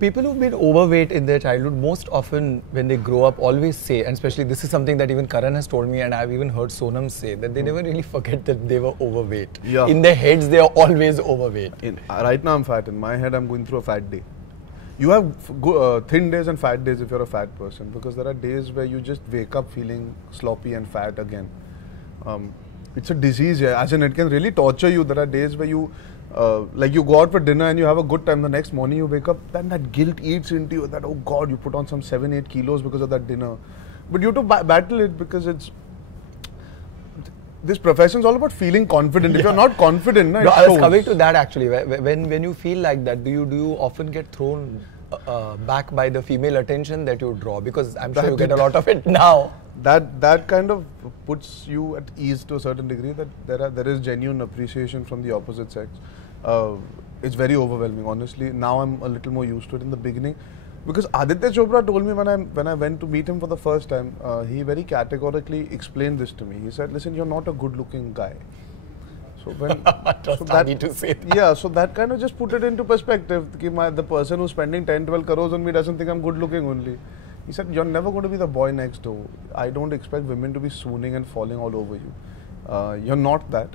People who've been overweight in their childhood, most often when they grow up, always say, and especially this is something that even Karan has told me, and I've even heard Sonam say, that they never really forget that they were overweight. Yeah. In their heads, they are always overweight. Right now I'm fat. In my head, I'm going through a fat day. You have thin days and fat days if you're a fat person, because there are days where you just wake up feeling sloppy and fat again. It's a disease, yeah. As in, it can really torture you. There are days where you, like you go out for dinner and you have a good time. The next morning you wake up, then that guilt eats into you. That, oh God, you put on some 7-8 kilos because of that dinner. But you have to battle it, because it's, this profession is all about feeling confident. Yeah. If you're not confident, no, I was coming to that actually. When you feel like that, do you often get thrown back by the female attention that you draw? Because I'm sure you get a lot of it now. That kind of puts you at ease to a certain degree, that there is genuine appreciation from the opposite sex. It's very overwhelming, honestly. Now I'm a little more used to it. In the beginning, because Aditya Chopra told me when I went to meet him for the first time, he very categorically explained this to me. He said, "Listen, you're not a good-looking guy." So when to say that. Yeah, so that kind of just put it into perspective. The person who's spending 10-12 crores on me doesn't think I'm good-looking only. He said, "You're never going to be the boy next door. I don't expect women to be swooning and falling all over you. You're not that.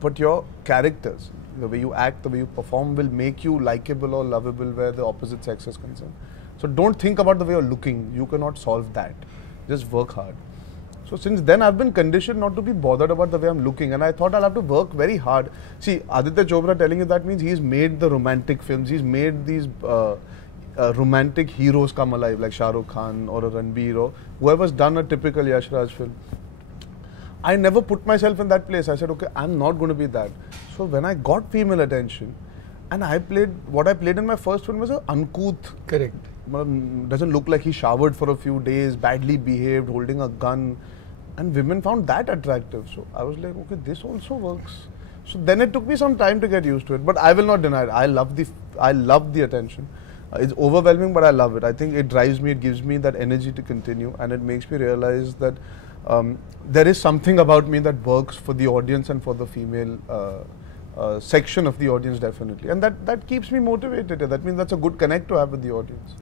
But your characters, the way you act, the way you perform will make you likable or lovable where the opposite sex is concerned. So don't think about the way you're looking. You cannot solve that. Just work hard." So since then I've been conditioned not to be bothered about the way I'm looking, and I thought I'll have to work very hard. See, Aditya Chopra telling you that means he's made the romantic films. He's made these romantic heroes come alive, like Shah Rukh Khan or a Ranbir or whoever's done a typical Yash Raj film. I never put myself in that place. I said, okay, I'm not going to be that. So when I got female attention, and what I played in my first film was an uncouth. Correct. Doesn't look like he showered for a few days, badly behaved, holding a gun. And women found that attractive. So I was like, okay, this also works. So then it took me some time to get used to it. But I will not deny it. I love the attention. It's overwhelming, but I love it. I think it drives me, it gives me that energy to continue, and it makes me realize that there is something about me that works for the audience and for the female section of the audience, definitely. And that keeps me motivated. That means that's a good connect to have with the audience.